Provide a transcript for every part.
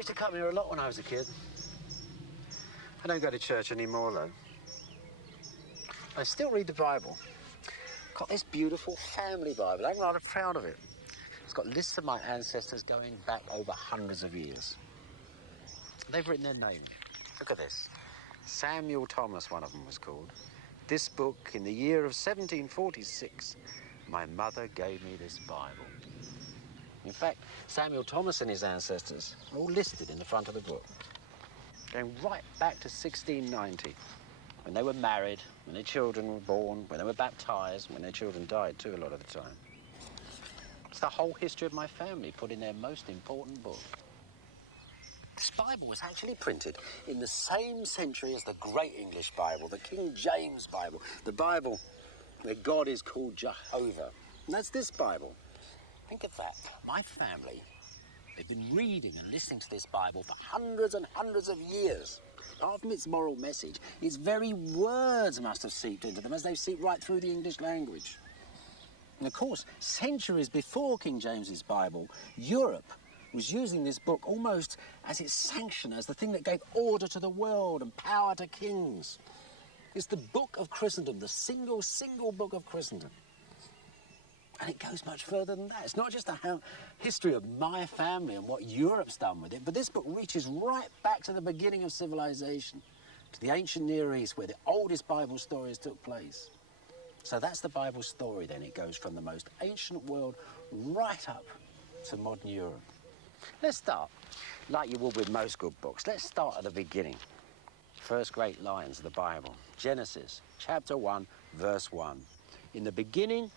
used to come here a lot when I was a kid. I don't go to church anymore, though. I still read the Bible. Got this beautiful family Bible. I'm rather proud of it. It's got lists of my ancestors going back over hundreds of years. They've written their name. Look at this. Samuel Thomas, one of them was called. This book, in the year of 1746, my mother gave me this Bible. In fact, Samuel Thomas and his ancestors are all listed in the front of the book, going right back to 1690, when they were married, when their children were born, when they were baptized, when their children died too a lot of the time. It's the whole history of my family put in their most important book. This Bible was actually printed in the same century as the Great English Bible, the King James Bible, the Bible where God is called Jehovah. And that's this Bible. Think of that. My family, they've been reading and listening to this Bible for hundreds and hundreds of years. Apart from its moral message, its very words must have seeped into them as they've seeped right through the English language. And of course, centuries before King James's Bible, Europe was using this book almost as its sanction, as the thing that gave order to the world and power to kings. It's the book of Christendom, the single book of Christendom. And it goes much further than that. It's not just a history of my family and what Europe's done with it, but this book reaches right back to the beginning of civilization, to the ancient Near East, where the oldest Bible stories took place. So that's the Bible story then. It goes from the most ancient world right up to modern Europe. Let's start, like you would with most good books, let's start at the beginning. First great lines of the Bible. Genesis, chapter 1, verse 1. In the beginning,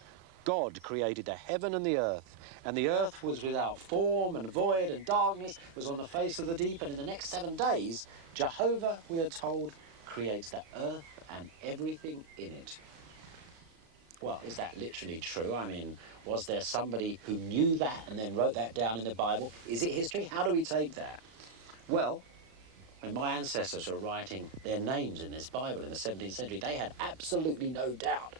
God created the heaven and the earth was without form and void, and darkness was on the face of the deep. And in the next 7 days, Jehovah, we are told, creates the earth and everything in it. Well, is that literally true? I mean, was there somebody who knew that and then wrote that down in the Bible? Is it history? How do we take that? Well, when my ancestors were writing their names in this Bible in the 17th century, they had absolutely no doubt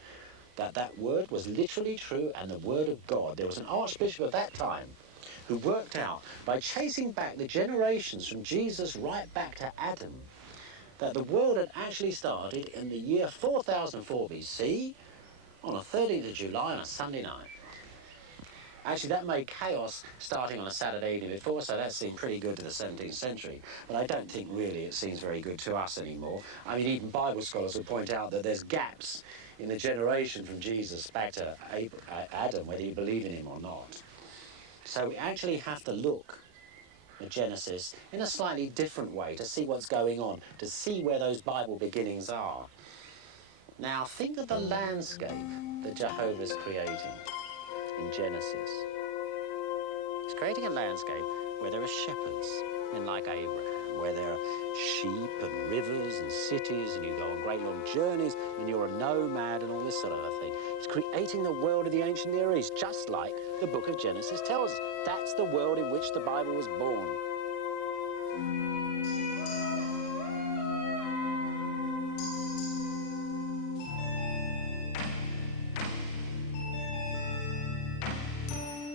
that that word was literally true and the word of God. There was an archbishop of that time who worked out, by chasing back the generations from Jesus right back to Adam, that the world had actually started in the year 4004 BC, on the 13th of July on a Sunday night. Actually, that made chaos starting on a Saturday evening before, so that seemed pretty good to the 17th century. But I don't think really it seems very good to us anymore. I mean, even Bible scholars would point out that there's gaps in the generation from Jesus back to Adam, whether you believe in him or not. So we actually have to look at Genesis in a slightly different way to see what's going on, to see where those Bible beginnings are. Now, think of the landscape that Jehovah's creating in Genesis. He's creating a landscape where there are shepherds, men like Abraham, where there are sheep and rivers and cities, and you go on great long journeys, and you're a nomad and all this sort of a thing. He's creating the world of the ancient Near East, just like the book of Genesis tells us. That's the world in which the Bible was born.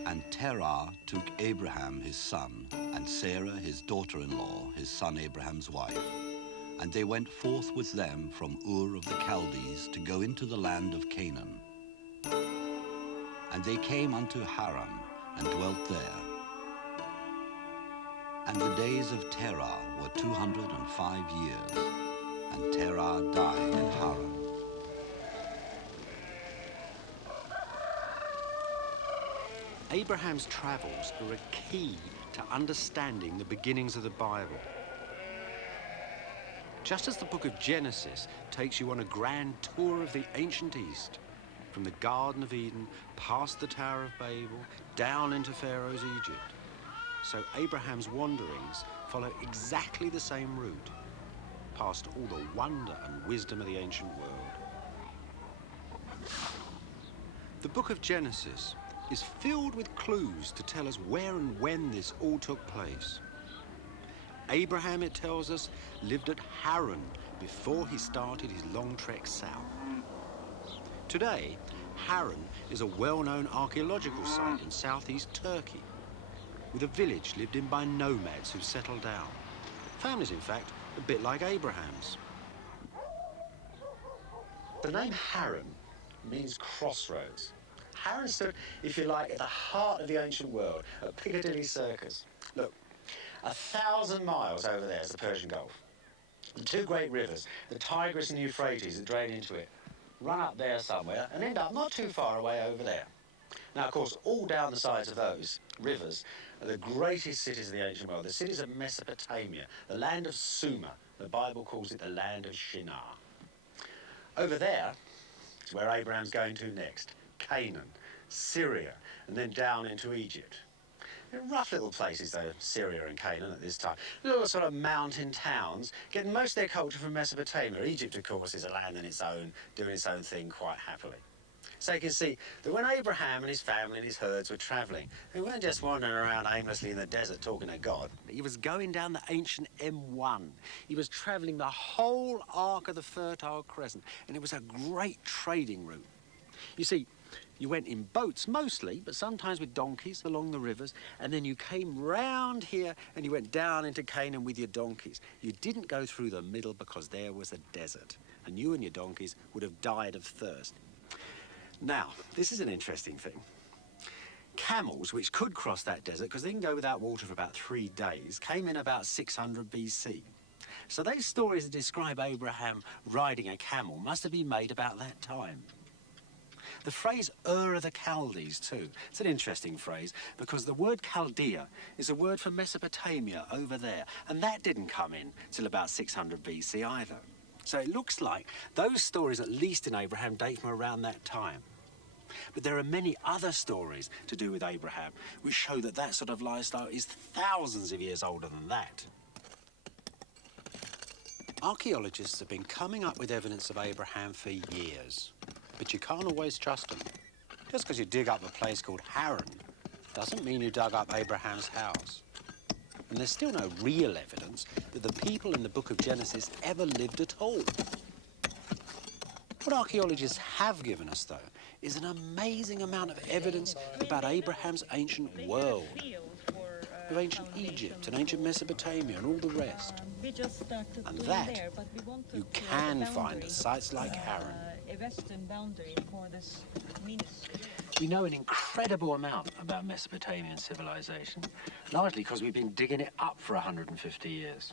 And Terah took Abraham his son, and Sarah his daughter-in-law, his son Abraham's wife. And they went forth with them from Ur of the Chaldees to go into the land of Canaan. And they came unto Haran, and dwelt there. And the days of Terah were 205 years, and Terah died in Haran. Abraham's travels are a key to understanding the beginnings of the Bible. Just as the book of Genesis takes you on a grand tour of the ancient East, from the Garden of Eden, past the Tower of Babel, down into Pharaoh's Egypt, so Abraham's wanderings follow exactly the same route, past all the wonder and wisdom of the ancient world. The book of Genesis is filled with clues to tell us where and when this all took place. Abraham, it tells us, lived at Haran before he started his long trek south. Today, Haran is a well-known archaeological site in southeast Turkey. with a village lived in by nomads who settled down. Families, in fact, a bit like Abraham's. The name Haran means crossroads. Haran stood, if you like, at the heart of the ancient world, at Piccadilly Circus. Look, 1,000 miles over there is the Persian Gulf. The two great rivers, the Tigris and the Euphrates that drain into it, run up there somewhere and end up not too far away over there. Now, of course, all down the sides of those rivers are the greatest cities of the ancient world, the cities of Mesopotamia, the land of Sumer. The Bible calls it the land of Shinar. Over there is where Abraham's going to next, Canaan, Syria, and then down into Egypt. They're rough little places, though, Syria and Canaan at this time. Little sort of mountain towns, getting most of their culture from Mesopotamia. Egypt, of course, is a land on its own, doing its own thing quite happily. So you can see that when Abraham and his family and his herds were travelling, they weren't just wandering around aimlessly in the desert talking to God. He was going down the ancient M1. He was travelling the whole arc of the Fertile Crescent, and it was a great trading route. You see, you went in boats mostly, but sometimes with donkeys along the rivers, and then you came round here and you went down into Canaan with your donkeys. You didn't go through the middle because there was a desert, and you and your donkeys would have died of thirst. Now, this is an interesting thing. Camels, which could cross that desert, because they can go without water for about 3 days, came in about 600 BC. So those stories that describe Abraham riding a camel must have been made about that time. The phrase Ur of the Chaldees, too, it's an interesting phrase because the word Chaldea is a word for Mesopotamia over there, and that didn't come in till about 600 BC either. So it looks like those stories, at least in Abraham, date from around that time. But there are many other stories to do with Abraham which show that that sort of lifestyle is thousands of years older than that. Archaeologists have been coming up with evidence of Abraham for years, but you can't always trust them. Just because you dig up a place called Haran doesn't mean you dug up Abraham's house. And there's still no real evidence that the people in the book of Genesis ever lived at all. What archaeologists have given us, though, is an amazing amount of evidence about Abraham's ancient world, of ancient Egypt and ancient Mesopotamia and all the rest. And that you can find at sites like Haran. We know an incredible amount about Mesopotamian civilization, largely because we've been digging it up for 150 years.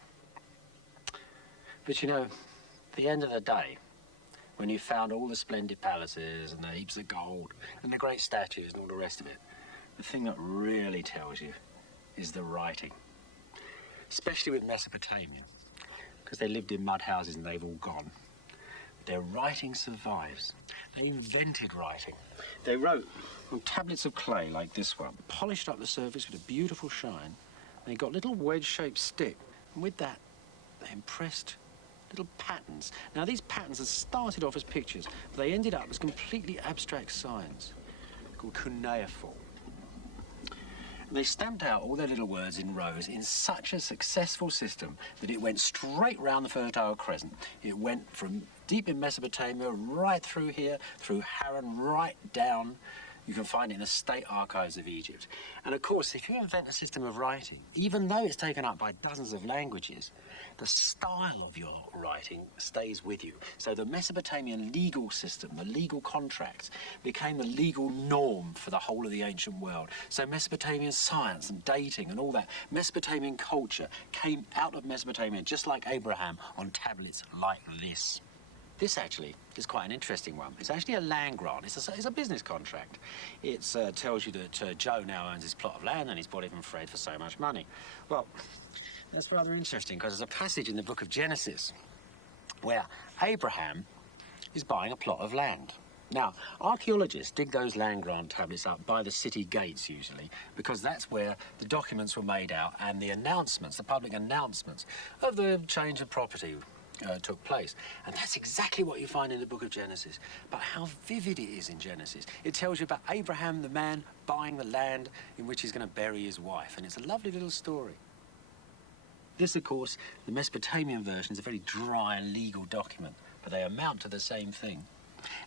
But you know, at the end of the day, when you've found all the splendid palaces and the heaps of gold and the great statues and all the rest of it, the thing that really tells you is the writing. Especially with Mesopotamia, because they lived in mud houses and they've all gone. Their writing survives. They invented writing. They wrote on tablets of clay like this one, polished up the surface with a beautiful shine. They got little wedge-shaped stick, and with that, they impressed little patterns. Now, these patterns had started off as pictures, but they ended up as completely abstract signs called cuneiform. And they stamped out all their little words in rows in such a successful system that it went straight round the Fertile Crescent. It went from deep in Mesopotamia, right through here, through Haran, right down. You can find it in the state archives of Egypt. And of course, if you invent a system of writing, even though it's taken up by dozens of languages, the style of your writing stays with you. So the Mesopotamian legal system, the legal contracts, became the legal norm for the whole of the ancient world. So Mesopotamian science and dating and all that, Mesopotamian culture came out of Mesopotamia, just like Abraham, on tablets like this. This actually is quite an interesting one. It's actually a land grant. It's a business contract. It tells you that Joe now owns this plot of land and he's bought it from Fred for so much money. Well, that's rather interesting because there's a passage in the book of Genesis where Abraham is buying a plot of land. Now, archaeologists dig those land grant tablets up by the city gates usually because that's where the documents were made out and the announcements, the public announcements of the change of property took place. And that's exactly what you find in the book of Genesis. But how vivid it is in Genesis. It tells you about Abraham, the man, buying the land in which he's going to bury his wife. And it's a lovely little story. This, of course, the Mesopotamian version is a very dry legal document, but they amount to the same thing.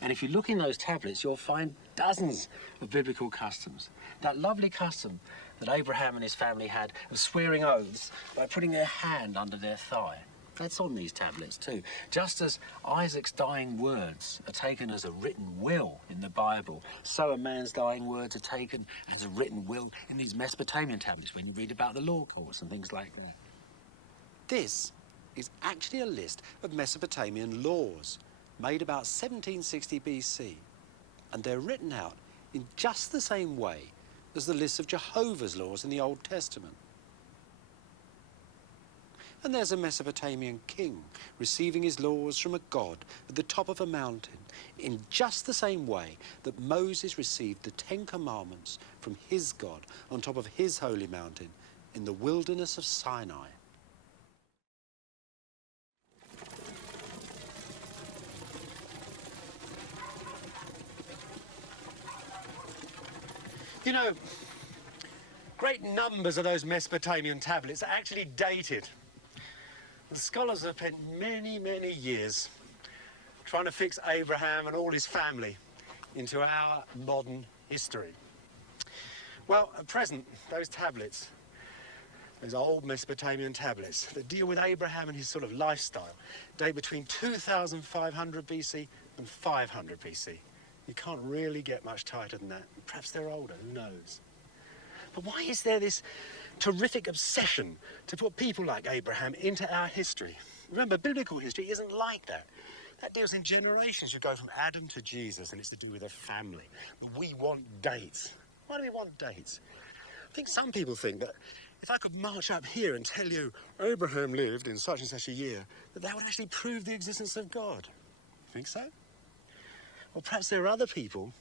And if you look in those tablets, you'll find dozens of biblical customs. That lovely custom that Abraham and his family had of swearing oaths by putting their hand under their thigh. That's on these tablets too. Just as Isaac's dying words are taken as a written will in the Bible, so a man's dying words are taken as a written will in these Mesopotamian tablets when you read about the law courts and things like that. This is actually a list of Mesopotamian laws made about 1760 BC, and they're written out in just the same way as the list of Jehovah's laws in the Old Testament. And there's a Mesopotamian king receiving his laws from a god at the top of a mountain in just the same way that Moses received the Ten Commandments from his God on top of his holy mountain in the wilderness of Sinai. You know, great numbers of those Mesopotamian tablets are actually dated. The scholars have spent many, many years trying to fix Abraham and all his family into our modern history. Well, at present, those tablets, those old Mesopotamian tablets that deal with Abraham and his sort of lifestyle, date between 2500 BC and 500 BC. You can't really get much tighter than that. Perhaps they're older, who knows? But why is there this terrific obsession to put people like Abraham into our history? Remember, biblical history isn't like that. That deals in generations. You go from Adam to Jesus, and it's to do with a family. But we want dates. Why do we want dates? I think some people think that if I could march up here and tell you Abraham lived in such and such a year, that would actually prove the existence of God. Think so? Or perhaps there are other people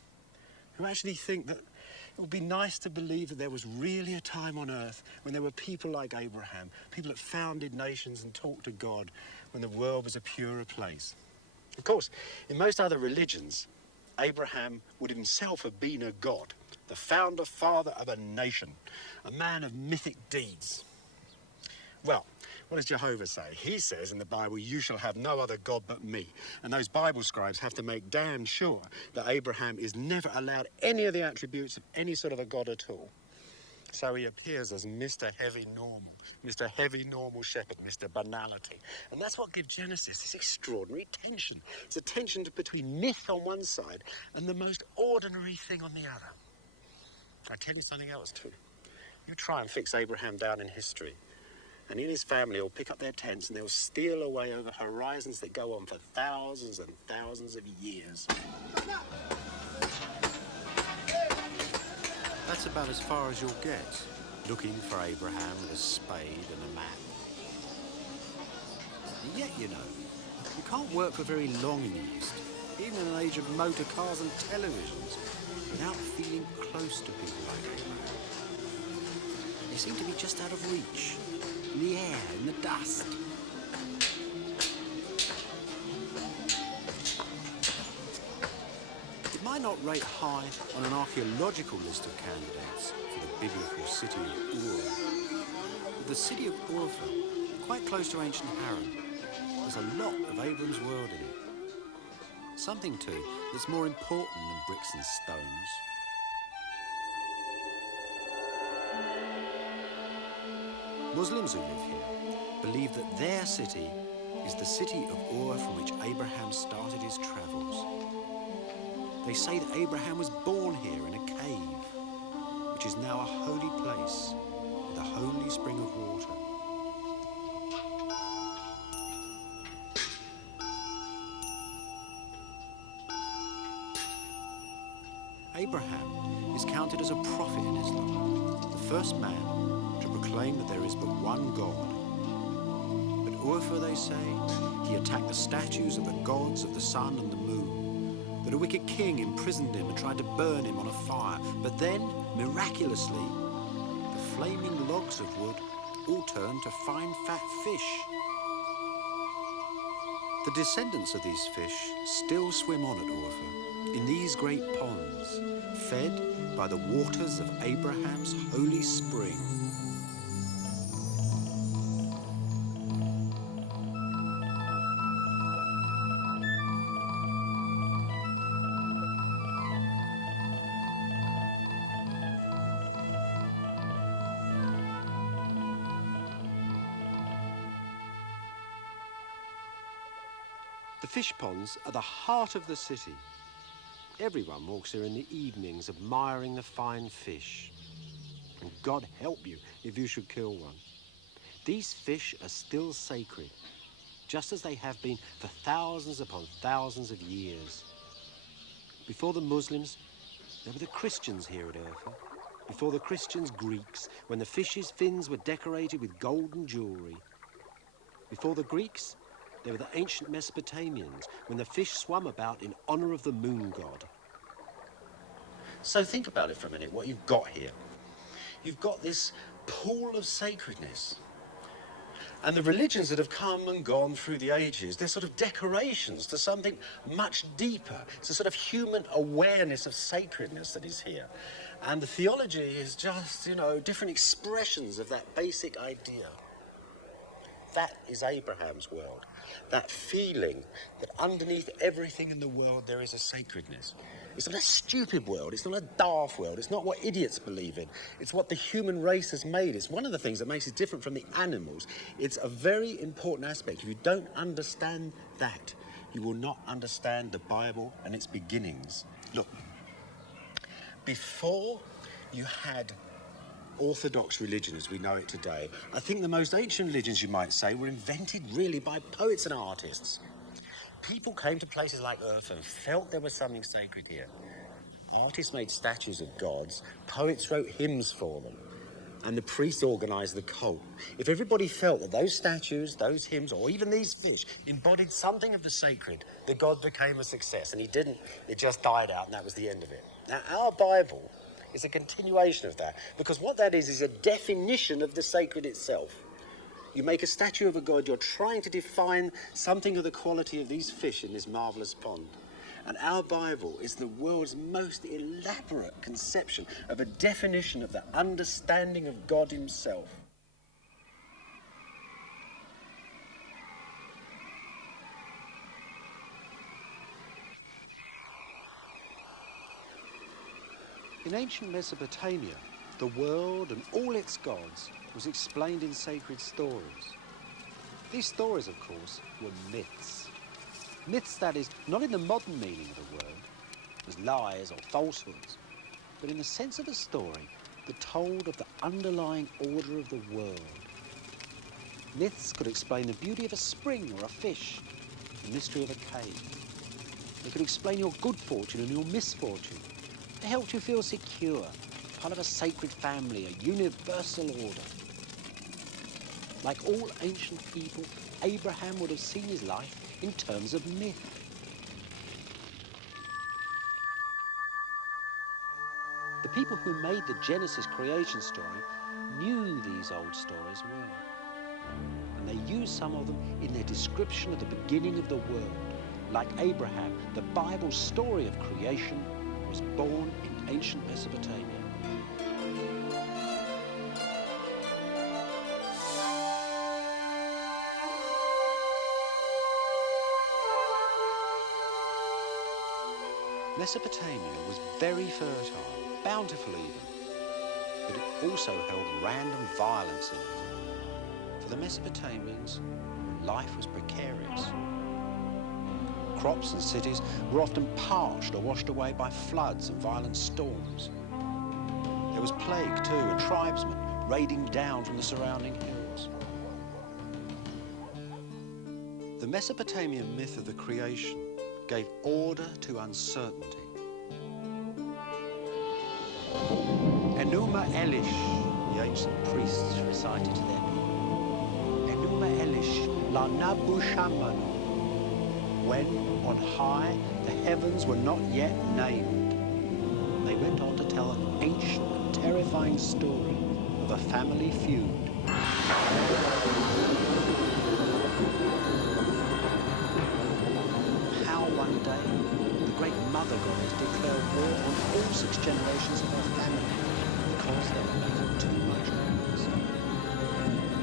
who actually think that it would be nice to believe that there was really a time on earth when there were people like Abraham, people that founded nations and talked to God when the world was a purer place. Of course, in most other religions, Abraham would himself have been a god, the founder father of a nation, a man of mythic deeds. Well, what does Jehovah say? He says in the Bible, you shall have no other God but me. And those Bible scribes have to make damn sure that Abraham is never allowed any of the attributes of any sort of a God at all. So he appears as Mr. Heavy Normal Shepherd, Mr. Banality. And that's what gives Genesis this extraordinary tension. It's a tension between myth on one side and the most ordinary thing on the other. I tell you something else too. You try and fix Abraham down in history, and he and his family will pick up their tents and they'll steal away over horizons that go on for thousands and thousands of years. That's about as far as you'll get, looking for Abraham with a spade and a map. And yet, you know, you can't work for very long in the East, even in an age of motor cars and televisions, without feeling close to people like Abraham. They seem to be just out of reach, in the air, in the dust. It might not rate high on an archaeological list of candidates for the biblical city of Ur. But the city of Urfa, quite close to ancient Haran, has a lot of Abram's world in it. Something, too, that's more important than bricks and stones. Muslims who live here believe that their city is the city of Ur from which Abraham started his travels. They say that Abraham was born here in a cave, which is now a holy place with a holy spring of water. Abraham is counted as a prophet in Islam, the first man to proclaim that there is but one God. At Urfa, they say, he attacked the statues of the gods of the sun and the moon, that a wicked king imprisoned him and tried to burn him on a fire. But then, miraculously, the flaming logs of wood all turned to fine fat fish. The descendants of these fish still swim on at Urfa, in these great ponds, fed by the waters of Abraham's holy spring. The fish ponds are the heart of the city. Everyone walks here in the evenings admiring the fine fish. And God help you if you should kill one. These fish are still sacred, just as they have been for thousands upon thousands of years. Before the Muslims, there were the Christians here at Urfa. Before the Christians, Greeks, when the fish's fins were decorated with golden jewellery. Before the Greeks, there were the ancient Mesopotamians, when the fish swam about in honour of the moon god. So think about it for a minute, what you've got here. You've got this pool of sacredness. And the religions that have come and gone through the ages, they're sort of decorations to something much deeper. It's a sort of human awareness of sacredness that is here. And the theology is just, different expressions of that basic idea. That is Abraham's world. That feeling that underneath everything in the world there is a sacredness. It's not a stupid world. It's not a daft world. It's not what idiots believe in. It's what the human race has made. It's one of the things that makes it different from the animals. It's a very important aspect. If you don't understand that, you will not understand the Bible and its beginnings. Look, before you had orthodox religion as we know it today, I think the most ancient religions, you might say, were invented really by poets and artists. People came to places like Earth and felt there was something sacred here. Artists made statues of gods, poets wrote hymns for them, and the priests organised the cult. If everybody felt that those statues, those hymns, or even these fish embodied something of the sacred, the god became a success. And he didn't, it just died out, and that was the end of it. Now, our Bible is a continuation of that, because what that is a definition of the sacred itself. You make a statue of a god, you're trying to define something of the quality of these fish in this marvellous pond. And our Bible is the world's most elaborate conception of a definition of the understanding of God himself. In ancient Mesopotamia, the world and all its gods was explained in sacred stories. These stories, of course, were myths. Myths, that is, not in the modern meaning of the word, as lies or falsehoods, but in the sense of a story that told of the underlying order of the world. Myths could explain the beauty of a spring or a fish, the mystery of a cave. They could explain your good fortune and your misfortune. They helped you feel secure, part of a sacred family, a universal order. Like all ancient people, Abraham would have seen his life in terms of myth. The people who made the Genesis creation story knew these old stories well. And they used some of them in their description of the beginning of the world. Like Abraham, the Bible's story of creation was born in ancient Mesopotamia. Mesopotamia was very fertile, bountiful even, but it also held random violence in it. For the Mesopotamians, life was precarious. Crops and cities were often parched or washed away by floods and violent storms. There was plague too, and tribesmen raiding down from the surrounding hills. The Mesopotamian myth of the creation gave order to uncertainty. Enuma Elish, the ancient priests recited to them. Enuma Elish, la nabu shamanu, when on high the heavens were not yet named. They went on to tell an ancient and terrifying story of a family feud. One day, the great mother goddess declared war on all 6 generations of her family because they were making too much noise.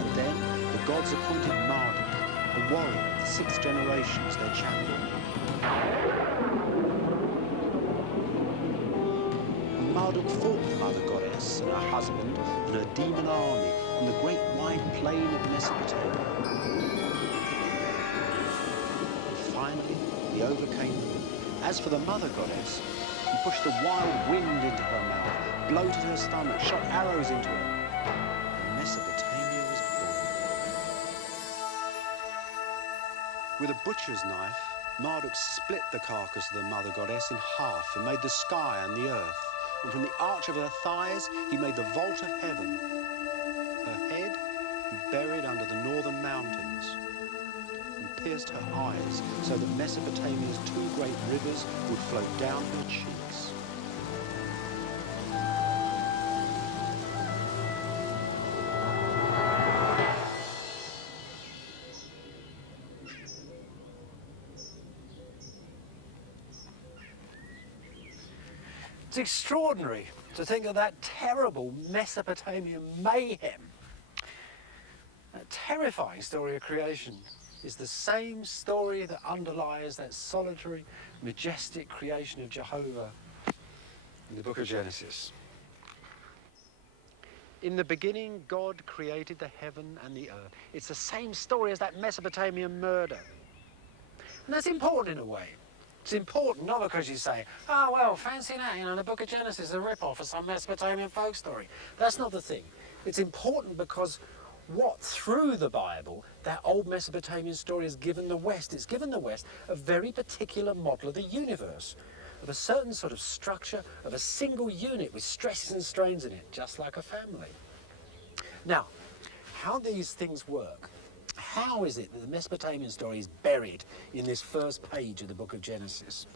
And then the gods appointed Marduk, a warrior of the 6th generation, as their champion. Marduk fought the mother goddess and her husband and her demon army on the great wide plain of Mesopotamia. And finally, he overcame the wind. As for the mother goddess, he pushed the wild wind into her mouth, bloated her stomach, shot arrows into her, and Mesopotamia was born. With a butcher's knife, Marduk split the carcass of the mother goddess in half and made the sky and the earth. And from the arch of her thighs, he made the vault of heaven. Her head he buried under the northern mountains and pierced her eyes so that Mesopotamia's two great rivers would flow down her cheeks. It's extraordinary to think of that terrible Mesopotamian mayhem. That terrifying story of creation is the same story that underlies that solitary, majestic creation of Jehovah in the book of Genesis. In the beginning, God created the heaven and the earth. It's the same story as that Mesopotamian murder. And that's important in a way. It's important not because you say, oh, well, fancy that, the book of Genesis is a rip-off of some Mesopotamian folk story. That's not the thing. It's important because through the Bible, that old Mesopotamian story has given the West. It's given the West a very particular model of the universe, of a certain sort of structure, of a single unit with stresses and strains in it, just like a family. Now, how these things work, how is it that the Mesopotamian story is buried in this first page of the book of Genesis?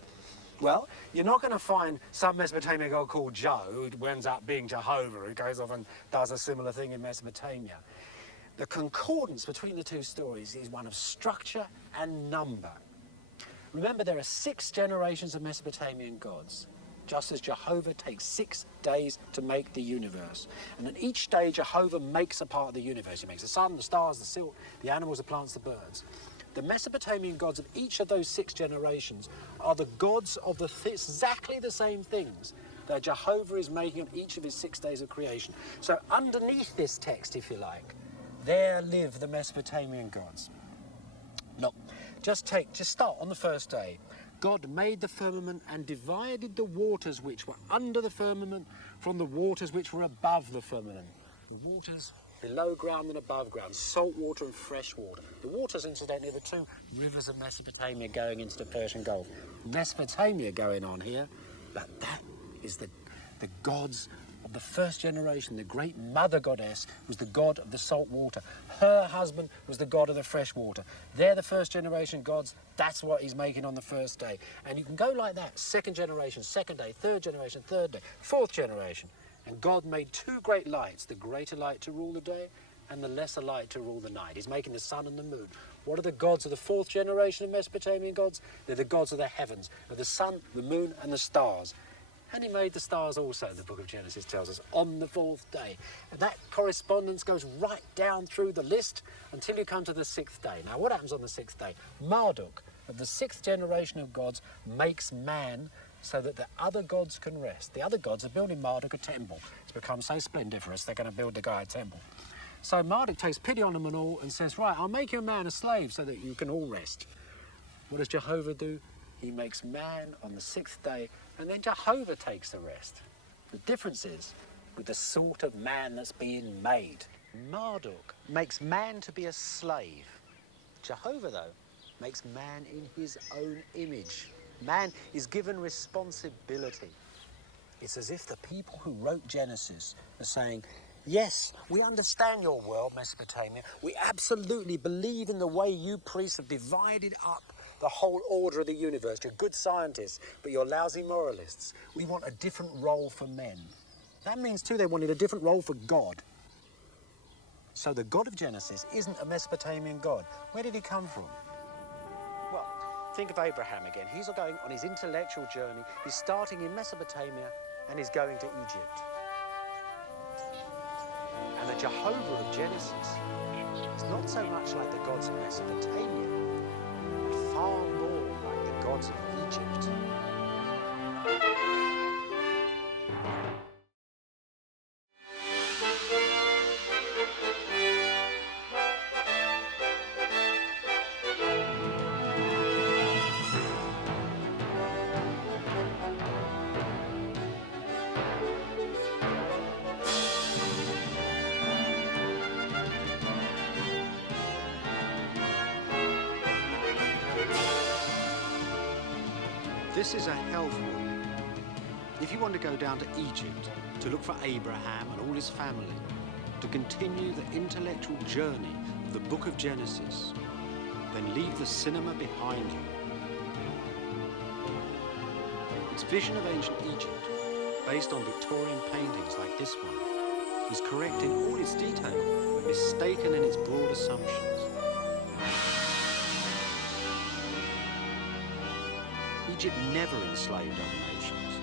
Well, you're not going to find some Mesopotamian god called Joe who ends up being Jehovah, who goes off and does a similar thing in Mesopotamia. The concordance between the two stories is one of structure and number. Remember, there are 6 generations of Mesopotamian gods, just as Jehovah takes 6 days to make the universe. And at each day, Jehovah makes a part of the universe. He makes the sun, the stars, the silt, the animals, the plants, the birds. The Mesopotamian gods of each of those 6 generations are the gods of exactly the same things that Jehovah is making on each of his 6 days of creation. So underneath this text, if you like, there live the Mesopotamian gods. Look, just start on the first day. God made the firmament and divided the waters which were under the firmament from the waters which were above the firmament. The waters below ground and above ground, salt water and fresh water. The waters, incidentally, are the 2 rivers of Mesopotamia going into the Persian Gulf. Mesopotamia going on here, but that is the gods of the first generation. The great mother goddess was the god of the salt water. Her husband was the god of the fresh water. They're the first generation gods. That's what he's making on the first day. And you can go like that. Second generation, second day, third generation, third day, fourth generation. And God made 2 great lights, the greater light to rule the day and the lesser light to rule the night. He's making the sun and the moon. What are the gods of the 4th generation of Mesopotamian gods? They're the gods of the heavens, of the sun, the moon and the stars. And he made the stars also, the book of Genesis tells us, on the 4th day. And that correspondence goes right down through the list until you come to the 6th day. Now, what happens on the 6th day? Marduk, of the 6th generation of gods, makes man so that the other gods can rest. The other gods are building Marduk a temple. It's become so splendiferous, they're going to build the guy a temple. So Marduk takes pity on them and all and says, right, I'll make you a man a slave so that you can all rest. What does Jehovah do? He makes man on the 6th day, and then Jehovah takes the rest. The difference is with the sort of man that's being made. Marduk makes man to be a slave. Jehovah, though, makes man in his own image. Man is given responsibility. It's as if the people who wrote Genesis are saying, yes, we understand your world, Mesopotamia. We absolutely believe in the way you priests have divided up the whole order of the universe. You're good scientists, but you're lousy moralists. We want a different role for men. That means, too, they wanted a different role for God. So the God of Genesis isn't a Mesopotamian God. Where did he come from? Well, think of Abraham again. He's going on his intellectual journey. He's starting in Mesopotamia and he's going to Egypt. And the Jehovah of Genesis is not so much like the gods of Mesopotamia, but far more like the gods of Egypt. This is a health warning. If you want to go down to Egypt to look for Abraham and all his family, to continue the intellectual journey of the book of Genesis, then leave the cinema behind you. Its vision of ancient Egypt, based on Victorian paintings like this one, is correct in all its detail, but mistaken in its broad assumptions. Egypt never enslaved other nations,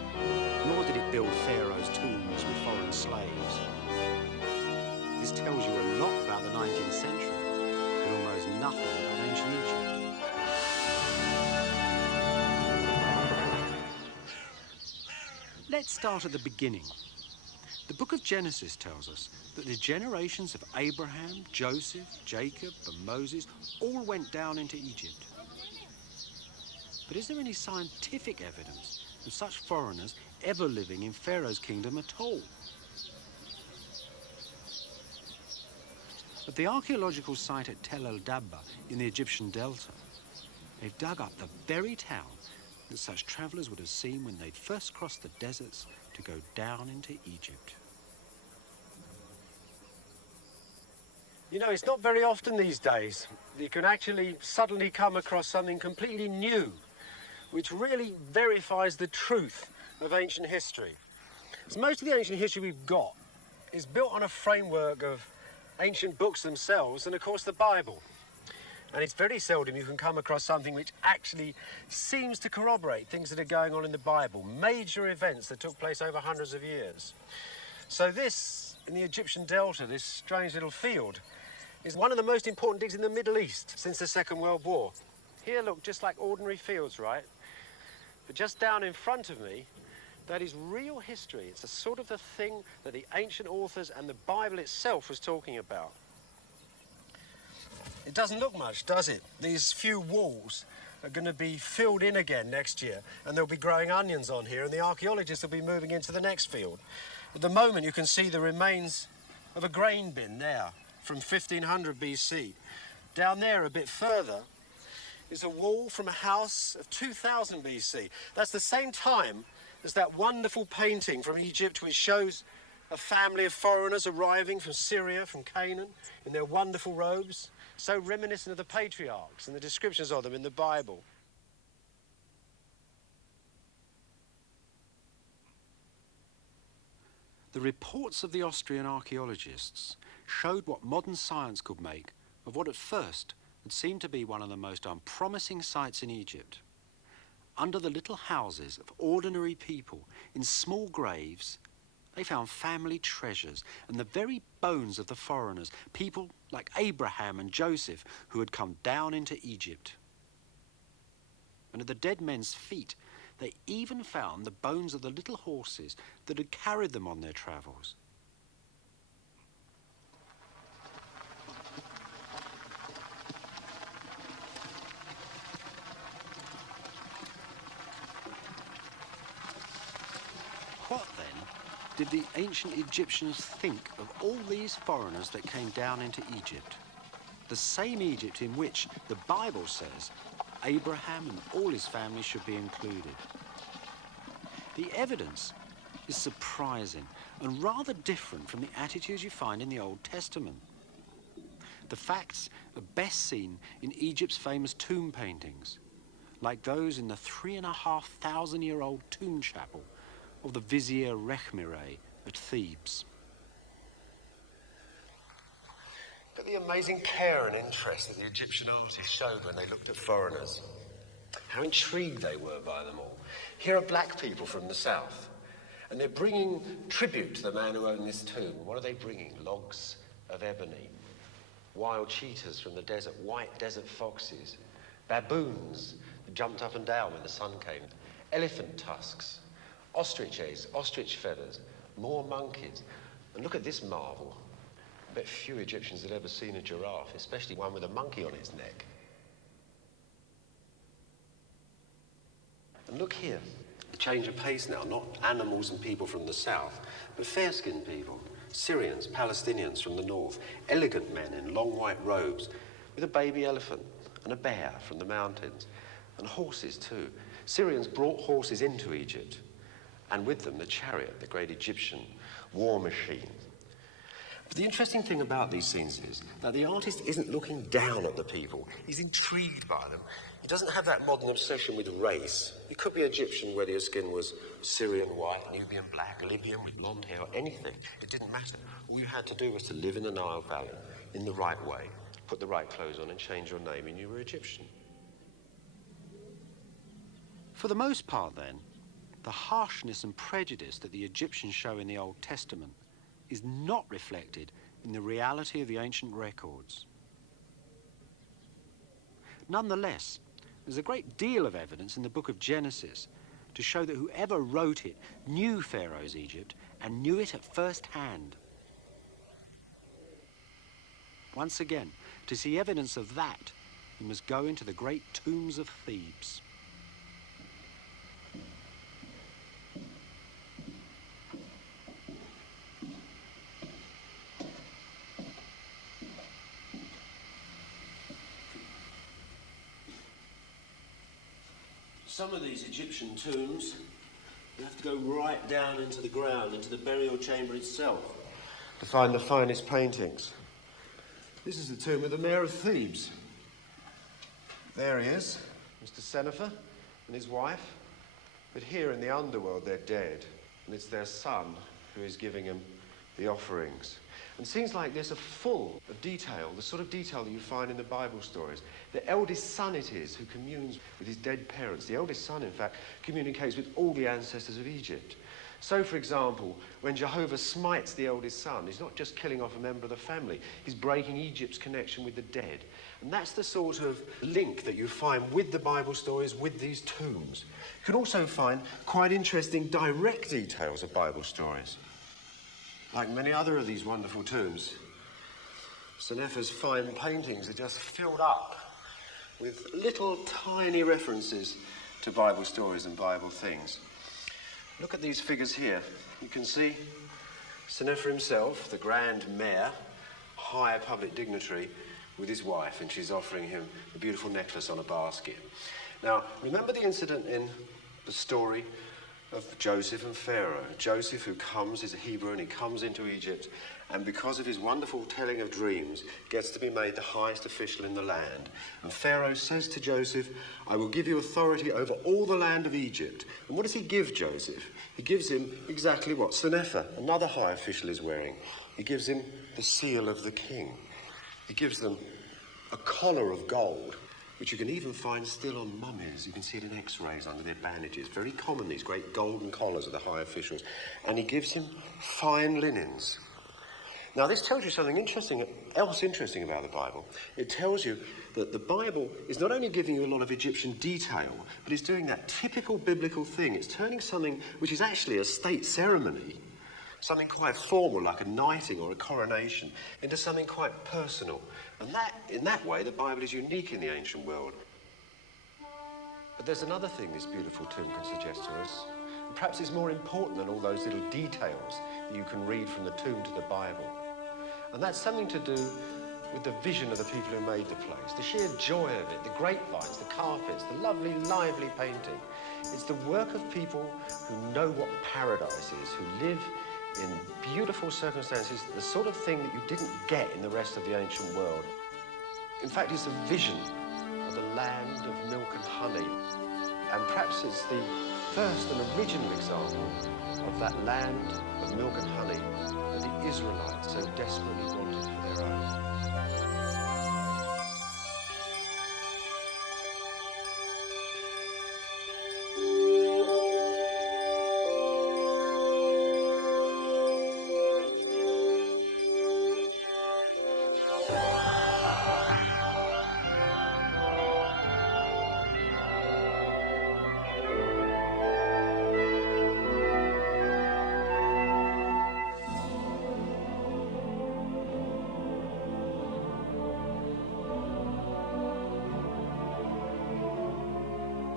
nor did it build pharaohs' tombs with foreign slaves. This tells you a lot about the 19th century, but almost nothing about ancient Egypt. Let's start at the beginning. The book of Genesis tells us that the generations of Abraham, Joseph, Jacob, and Moses all went down into Egypt. But is there any scientific evidence of such foreigners ever living in Pharaoh's kingdom at all? At the archaeological site at Tel el-Dabba in the Egyptian Delta, they've dug up the very town that such travellers would have seen when they'd first crossed the deserts to go down into Egypt. You know, it's not very often these days that you can actually suddenly come across something completely new, which really verifies the truth of ancient history. So most of the ancient history we've got is built on a framework of ancient books themselves and, of course, the Bible. And it's very seldom you can come across something which actually seems to corroborate things that are going on in the Bible, major events that took place over hundreds of years. So this, in the Egyptian Delta, this strange little field, is one of the most important digs in the Middle East since the Second World War. Here look just like ordinary fields, right? But just down in front of me, that is real history. It's a sort of the thing that the ancient authors and the Bible itself was talking about. It doesn't look much, does it? These few walls are going to be filled in again next year, and there'll be growing onions on here, and the archaeologists will be moving into the next field. At the moment, you can see the remains of a grain bin there from 1500 BC. Down there, a bit further, is a wall from a house of 2000 BC. That's the same time as that wonderful painting from Egypt which shows a family of foreigners arriving from Syria, from Canaan, in their wonderful robes, so reminiscent of the patriarchs and the descriptions of them in the Bible. The reports of the Austrian archaeologists showed what modern science could make of what at first had seemed to be one of the most unpromising sites in Egypt. Under the little houses of ordinary people in small graves, they found family treasures and the very bones of the foreigners, people like Abraham and Joseph who had come down into Egypt. And at the dead men's feet, they even found the bones of the little horses that had carried them on their travels. What then did the ancient Egyptians think of all these foreigners that came down into Egypt? The same Egypt in which the Bible says Abraham and all his family should be included. The evidence is surprising and rather different from the attitudes you find in the Old Testament. The facts are best seen in Egypt's famous tomb paintings, like those in the 3,500-year-old tomb chapel of the Vizier Rekhmire at Thebes. Look at the amazing care and interest that the Egyptian artists showed when they looked at foreigners. How intrigued they were by them all. Here are black people from the south, and they're bringing tribute to the man who owned this tomb. What are they bringing? Logs of ebony, wild cheetahs from the desert, white desert foxes, baboons that jumped up and down when the sun came, elephant tusks, ostrich eggs, ostrich feathers, more monkeys. And look at this marvel. I bet few Egyptians had ever seen a giraffe, especially one with a monkey on its neck. And look here, a change of pace now, not animals and people from the south, but fair-skinned people, Syrians, Palestinians from the north, elegant men in long white robes, with a baby elephant and a bear from the mountains, and horses too. Syrians brought horses into Egypt, and with them the chariot, the great Egyptian war machine. But the interesting thing about these scenes is that the artist isn't looking down on the people. He's intrigued by them. He doesn't have that modern obsession with race. He could be Egyptian whether his skin was Syrian white, Nubian black, Libyan with blonde hair, anything. It didn't matter. All you had to do was to live in the Nile Valley in the right way, put the right clothes on and change your name and you were Egyptian. For the most part, then, the harshness and prejudice that the Egyptians show in the Old Testament is not reflected in the reality of the ancient records. Nonetheless, there's a great deal of evidence in the book of Genesis to show that whoever wrote it knew Pharaoh's Egypt and knew it at first hand. Once again, to see evidence of that, you must go into the great tombs of Thebes. Some of these Egyptian tombs, you have to go right down into the ground, into the burial chamber itself, to find the finest paintings. This is the tomb of the mayor of Thebes. There he is, Mr. Senefer and his wife. But here in the underworld, they're dead, and it's their son who is giving him the offerings. And scenes like this are full of detail, the sort of detail that you find in the Bible stories. The eldest son it is who communes with his dead parents. The eldest son, in fact, communicates with all the ancestors of Egypt. So, for example, when Jehovah smites the eldest son, he's not just killing off a member of the family, he's breaking Egypt's connection with the dead. And that's the sort of link that you find with the Bible stories, with these tombs. You can also find quite interesting direct details of Bible stories. Like many other of these wonderful tombs, Senefer's fine paintings are just filled up with little tiny references to Bible stories and Bible things. Look at these figures here. You can see Senefer himself, the grand mayor, high public dignitary, with his wife, and she's offering him a beautiful necklace on a basket. Now, remember the incident in the story of Joseph and Pharaoh. Joseph, who comes, is a Hebrew, and he comes into Egypt, and because of his wonderful telling of dreams, gets to be made the highest official in the land. And Pharaoh says to Joseph, I will give you authority over all the land of Egypt. And what does he give Joseph? He gives him exactly what Senefer, another high official, is wearing. He gives him the seal of the king. He gives them a collar of gold, which you can even find still on mummies. You can see it in x-rays under their bandages. Very common, these great golden collars of the high officials. And he gives him fine linens. Now, this tells you something else interesting about the Bible. It tells you that the Bible is not only giving you a lot of Egyptian detail, but it's doing that typical biblical thing. It's turning something which is actually a state ceremony, something quite formal like a knighting or a coronation, into something quite personal. And in that way, the Bible is unique in the ancient world. But there's another thing this beautiful tomb can suggest to us. And perhaps it's more important than all those little details that you can read from the tomb to the Bible. And that's something to do with the vision of the people who made the place, the sheer joy of it, the grapevines, the carpets, the lovely, lively painting. It's the work of people who know what paradise is, who live in beautiful circumstances, the sort of thing that you didn't get in the rest of the ancient world. In fact, it's a vision of the land of milk and honey. And perhaps it's the first and original example of that land of milk and honey that the Israelites so desperately wanted for their own.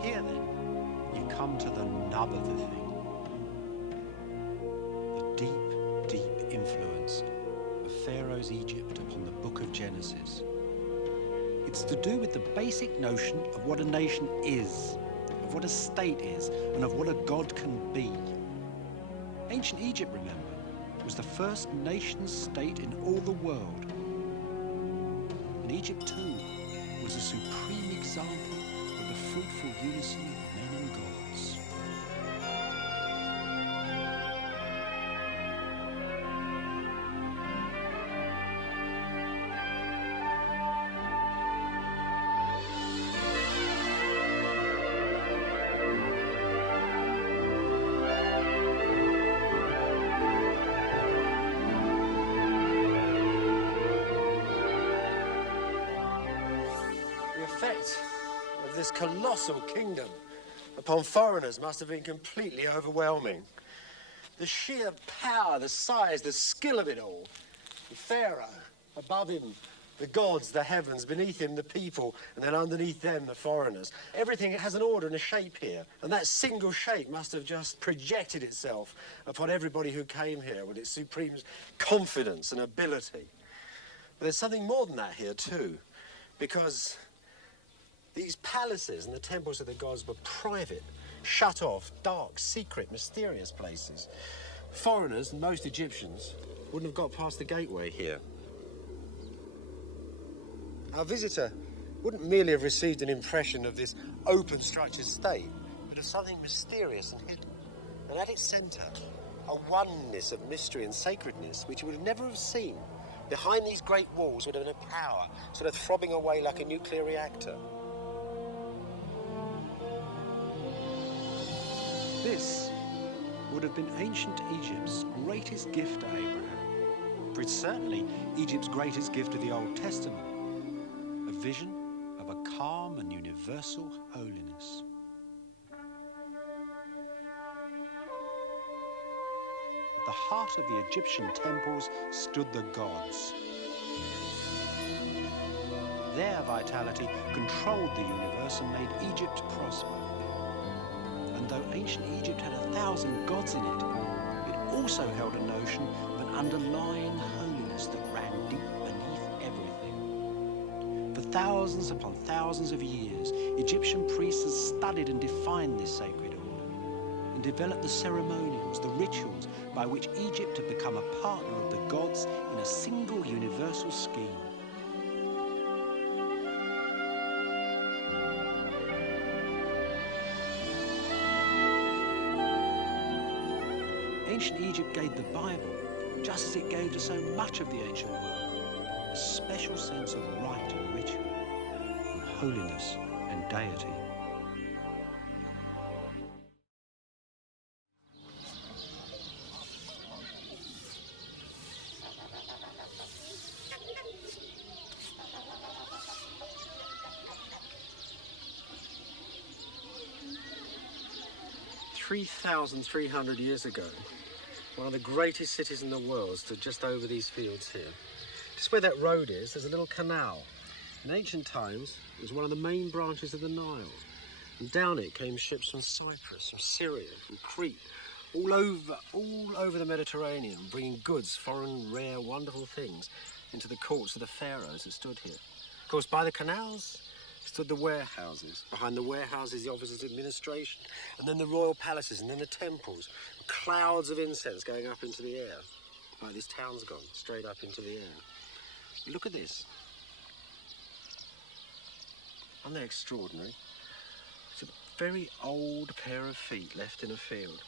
Here, then, you come to the nub of the thing. The deep, deep influence of Pharaoh's Egypt upon the book of Genesis. It's to do with the basic notion of what a nation is, of what a state is and of what a god can be. Ancient Egypt, remember, was the first nation-state in all the world. And Egypt, too, was a supreme example of the fruitful unison of men and gods. The effect of this colossal kingdom upon foreigners must have been completely overwhelming. The sheer power, the size, the skill of it all. The Pharaoh, above him, the gods, the heavens, beneath him, the people, and then underneath them, the foreigners. Everything has an order and a shape here, and that single shape must have just projected itself upon everybody who came here with its supreme confidence and ability. But there's something more than that here, too, because these palaces and the temples of the gods were private, shut off, dark, secret, mysterious places. Foreigners, and most Egyptians, wouldn't have got past the gateway here. Our visitor wouldn't merely have received an impression of this open structured state, but of something mysterious and hidden. And at its centre, a oneness of mystery and sacredness which he would never have seen. Behind these great walls would have been a power, sort of throbbing away like a nuclear reactor. This would have been ancient Egypt's greatest gift to Abraham, for it's certainly Egypt's greatest gift to the Old Testament, a vision of a calm and universal holiness. At the heart of the Egyptian temples stood the gods. Their vitality controlled the universe and made Egypt prosper. And though ancient Egypt had 1,000 gods in it, it also held a notion of an underlying holiness that ran deep beneath everything. For thousands upon thousands of years, Egyptian priests had studied and defined this sacred order, and developed the ceremonials, the rituals by which Egypt had become a partner of the gods in a single universal scheme. Ancient Egypt gave the Bible, just as it gave to so much of the ancient world, a special sense of rite and ritual, and holiness and deity. "3,300 years ago, one of the greatest cities in the world stood just over these fields here. Just where that road is, there's a little canal. In ancient times, it was one of the main branches of the Nile. And down it came ships from Cyprus, from Syria, from Crete, all over the Mediterranean, bringing goods, foreign, rare, wonderful things, into the courts of the pharaohs that stood here. Of course, by the canals stood the warehouses. Behind the warehouses, the offices of administration, and then the royal palaces, and then the temples. Clouds of incense going up into the air. Like this town's gone, straight up into the air. Look at this. Aren't they extraordinary? It's a very old pair of feet left in a field.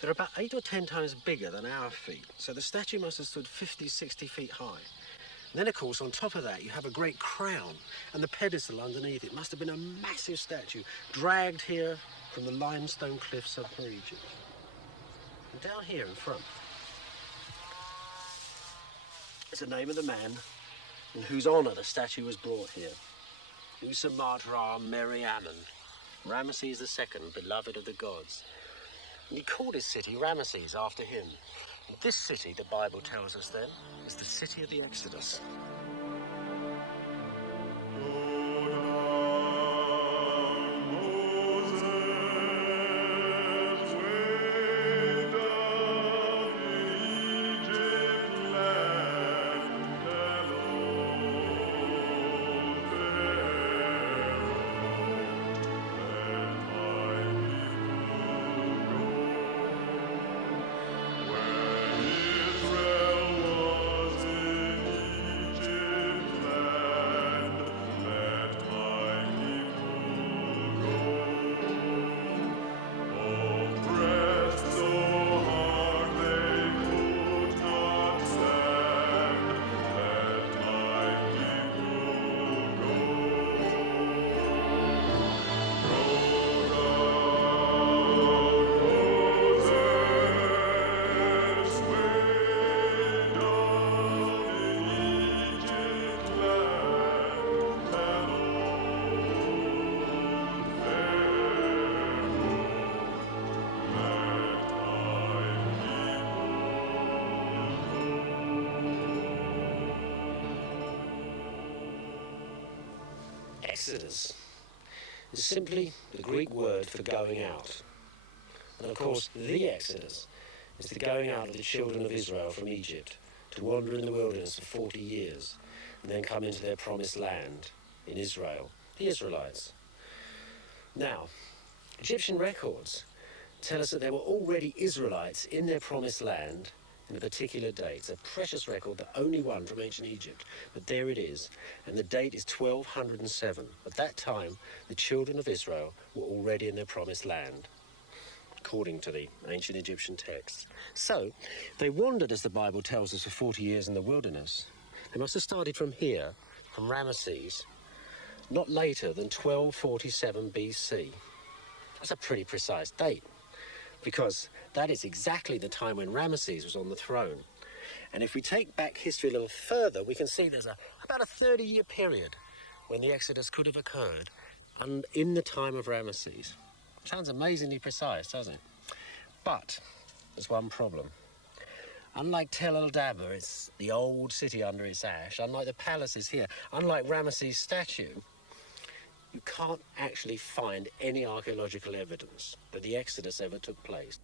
They're about 8 or 10 times bigger than our feet, so the statue must have stood 50, 60 feet high. And then, of course, on top of that, you have a great crown and the pedestal underneath. It must have been a massive statue, dragged here from the limestone cliffs of Egypt. And down here in front is the name of the man in whose honour the statue was brought here. Usamatra Meriamun, Ramesses II, beloved of the gods. And he called his city Ramesses after him. And this city, the Bible tells us then, is the city of the Exodus. Exodus is simply the Greek word for going out. And of course, the Exodus is the going out of the children of Israel from Egypt to wander in the wilderness for 40 years and then come into their promised land in Israel, the Israelites. Now, Egyptian records tell us that there were already Israelites in their promised land in a particular date. It's a precious record, the only one from ancient Egypt, but there it is, and the date is 1207. At that time, the children of Israel were already in their promised land, according to the ancient Egyptian texts. So, they wandered, as the Bible tells us, for 40 years in the wilderness. They must have started from here, from Ramesses, not later than 1247 BC. That's a pretty precise date, because that is exactly the time when Ramesses was on the throne. And if we take back history a little further, we can see there's about a 30-year period when the Exodus could have occurred in the time of Ramesses. Sounds amazingly precise, doesn't it? But there's one problem. Unlike Tel el-Dabba, it's the old city under its ash, unlike the palaces here, unlike Ramesses' statue, you can't actually find any archaeological evidence that the Exodus ever took place.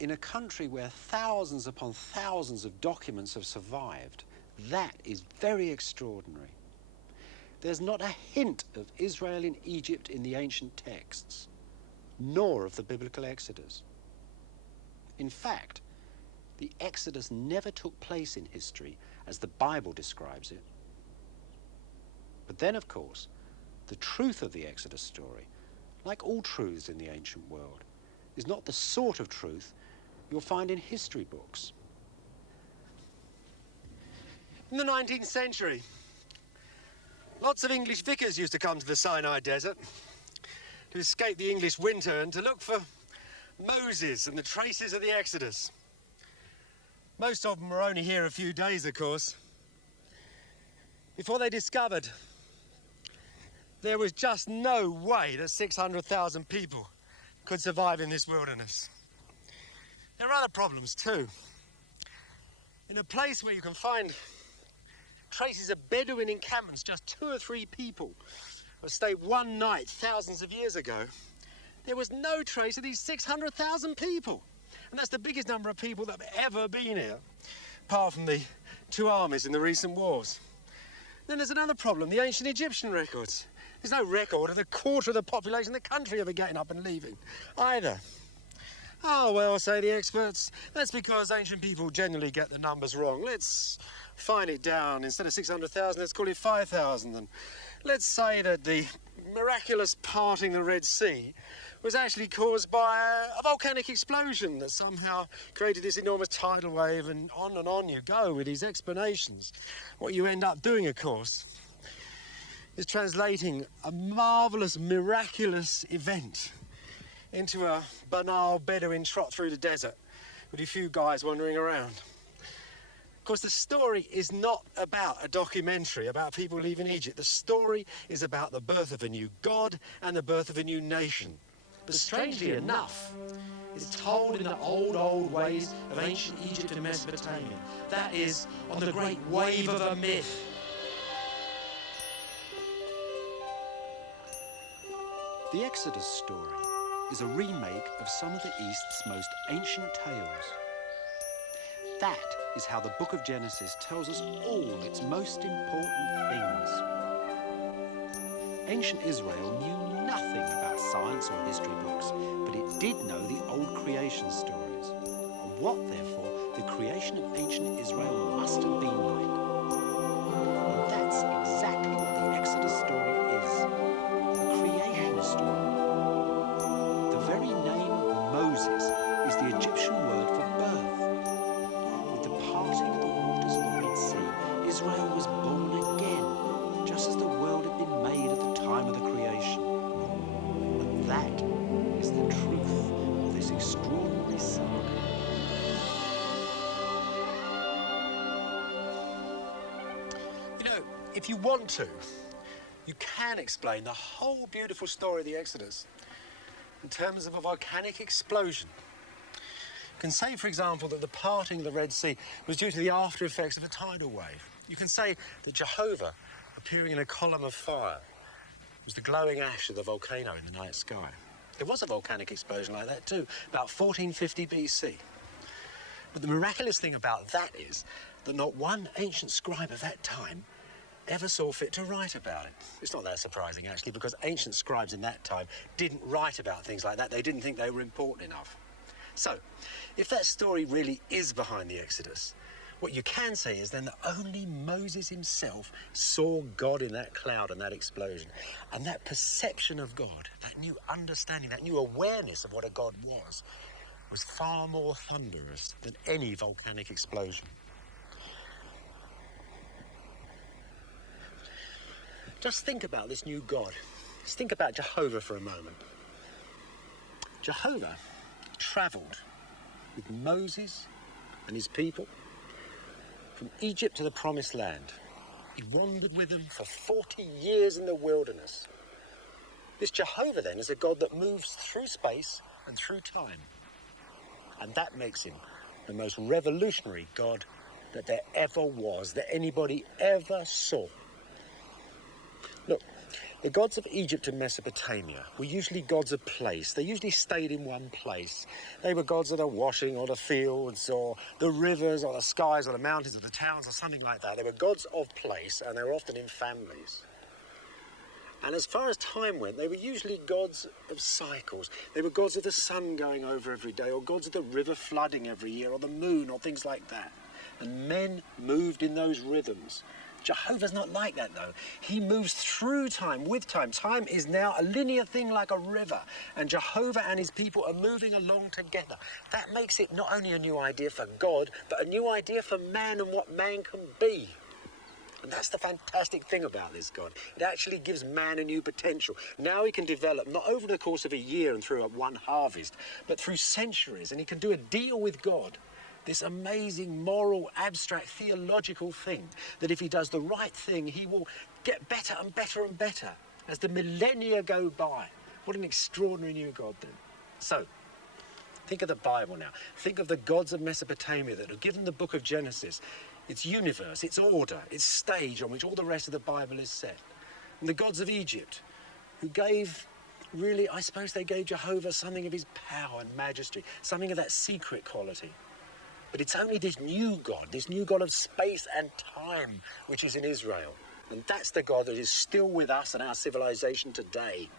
In a country where thousands upon thousands of documents have survived, that is very extraordinary. There's not a hint of Israel in Egypt in the ancient texts, nor of the biblical Exodus. In fact, the Exodus never took place in history as the Bible describes it. But then, of course, the truth of the Exodus story, like all truths in the ancient world, is not the sort of truth you'll find in history books. In the 19th century, lots of English vicars used to come to the Sinai Desert to escape the English winter and to look for Moses and the traces of the Exodus. Most of them were only here a few days, of course, before they discovered there was just no way that 600,000 people could survive in this wilderness. There are other problems too. In a place where you can find traces of Bedouin encampments, just 2 or 3 people who stayed one night thousands of years ago, there was no trace of these 600,000 people. And that's the biggest number of people that have ever been here, apart from the 2 armies in the recent wars. Then there's another problem, the ancient Egyptian records. There's no record of the quarter of the population of the country ever getting up and leaving, either. Oh, well, say the experts, that's because ancient people generally get the numbers wrong. Let's fine it down. Instead of 600,000, let's call it 5,000. And let's say that the miraculous parting of the Red Sea was actually caused by a volcanic explosion that somehow created this enormous tidal wave, and on you go with these explanations. What you end up doing, of course, is translating a marvellous, miraculous event into a banal Bedouin trot through the desert with a few guys wandering around. Of course, the story is not about a documentary about people leaving Egypt. The story is about the birth of a new god and the birth of a new nation. But strangely enough, it's told in the old ways of ancient Egypt and Mesopotamia. That is, on the great wave of a myth. The Exodus story is a remake of some of the East's most ancient tales. That is how the book of Genesis tells us all its most important things. Ancient Israel knew nothing about science or history books, but it did know the old creation stories, and what, therefore, the creation of ancient Israel must have been like. And that's exactly what the Exodus story is, a creation story. The very name Moses is the Egyptian word for birth. With the parting of the waters of the Red Sea, Israel was born again, just as the world had been made at the time of the creation. And that is the truth of this extraordinary saga. You know, if you want to, you can explain the whole beautiful story of the Exodus in terms of a volcanic explosion. You can say, for example, that the parting of the Red Sea was due to the after effects of a tidal wave. You can say that Jehovah appearing in a column of fire. It was the glowing ash of the volcano in the night sky. There was a volcanic explosion like that too, about 1450 BC. But the miraculous thing about that is that not one ancient scribe of that time ever saw fit to write about it. It's not that surprising, actually, because ancient scribes in that time didn't write about things like that. They didn't think they were important enough. So, if that story really is behind the Exodus, what you can say is then that only Moses himself saw God in that cloud and that explosion. And that perception of God, that new understanding, that new awareness of what a God was far more thunderous than any volcanic explosion. Just think about this new God. Just think about Jehovah for a moment. Jehovah travelled with Moses and his people from Egypt to the Promised Land. He wandered with them for 40 years in the wilderness. This Jehovah then is a God that moves through space and through time. And that makes him the most revolutionary God that there ever was, that anybody ever saw. Look, the gods of Egypt and Mesopotamia were usually gods of place. They usually stayed in one place. They were gods of the washing or the fields or the rivers or the skies or the mountains or the towns or something like that. They were gods of place, and they were often in families. And as far as time went, they were usually gods of cycles. They were gods of the sun going over every day, or gods of the river flooding every year, or the moon, or things like that. And men moved in those rhythms. Jehovah's not like that, though. He moves through time, with time. Time is now a linear thing like a river, and Jehovah and his people are moving along together. That makes it not only a new idea for God, but a new idea for man and what man can be. And that's the fantastic thing about this God. It actually gives man a new potential. Now he can develop, not over the course of a year and through one harvest, but through centuries, and he can do a deal with God. This amazing, moral, abstract, theological thing, that if he does the right thing, he will get better and better and better as the millennia go by. What an extraordinary new God then. So, think of the Bible now. Think of the gods of Mesopotamia that have given the book of Genesis its universe, its order, its stage on which all the rest of the Bible is set. And the gods of Egypt, who gave, really, I suppose they gave Jehovah something of his power and majesty, something of that secret quality. But it's only this new God of space and time, which is in Israel. And that's the God that is still with us and our civilization today.